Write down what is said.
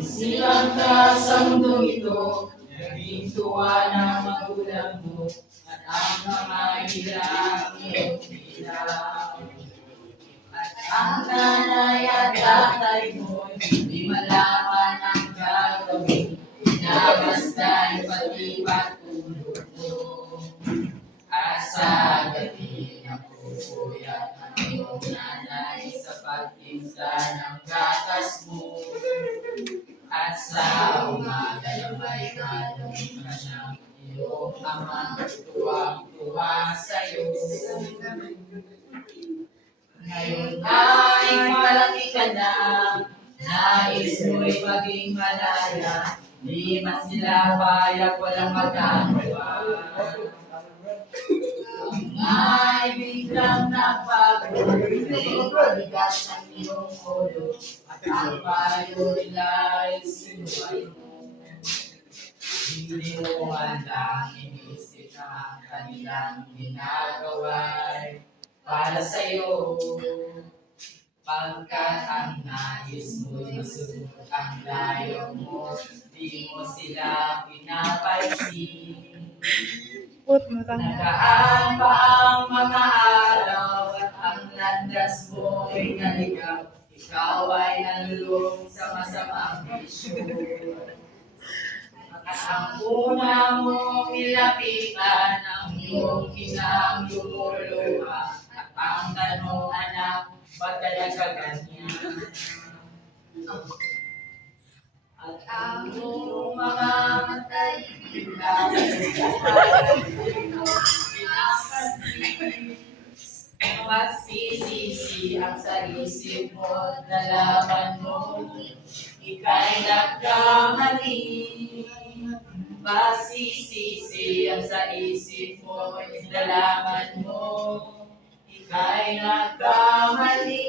Silang ka sa mundong ito, naging tuwa ng magulang mo, at ang mga ilang iyong bilang. At ang nanay at tatay mo, hindi malaman ang gagawin, pinabastay pati patulog mo. At sa gabi, napupuyat ang iyong nanay sa pagtimpla ng gatas mo. At sa umaga naman halong ka ng iyong ama, tuwang-tuwa sa'yo. Ngayon ay malaki ka na, nais mo'y maging malaya, di man sila payag, walang magagawa. Ay biglang nagbago, mabigat ang iyong ulo, at ang payo nila'y sinuway mo. Hindi mo handang inisip na ang kanilang ginagawa'y para sa'yo. Pagkat ang nais mo'y masunod ang layo mo, di mo sila pinapansin. Nagaan pa ang mga araw at ang landas mo'y naligap. Ikaw ay nalulong sa masamang bisyo. At ang una mong nilapitan ang iyong inang lumuluha. At ang tanong, anak, ba't kaya ka ganyan? At ang iyong mga matay, biglang magsisisi ang sa isip mo, nalaman mo, ika'y nagkamali. Magsisisi ang sa isip mo, nalaman mo, ika'y nagkamali.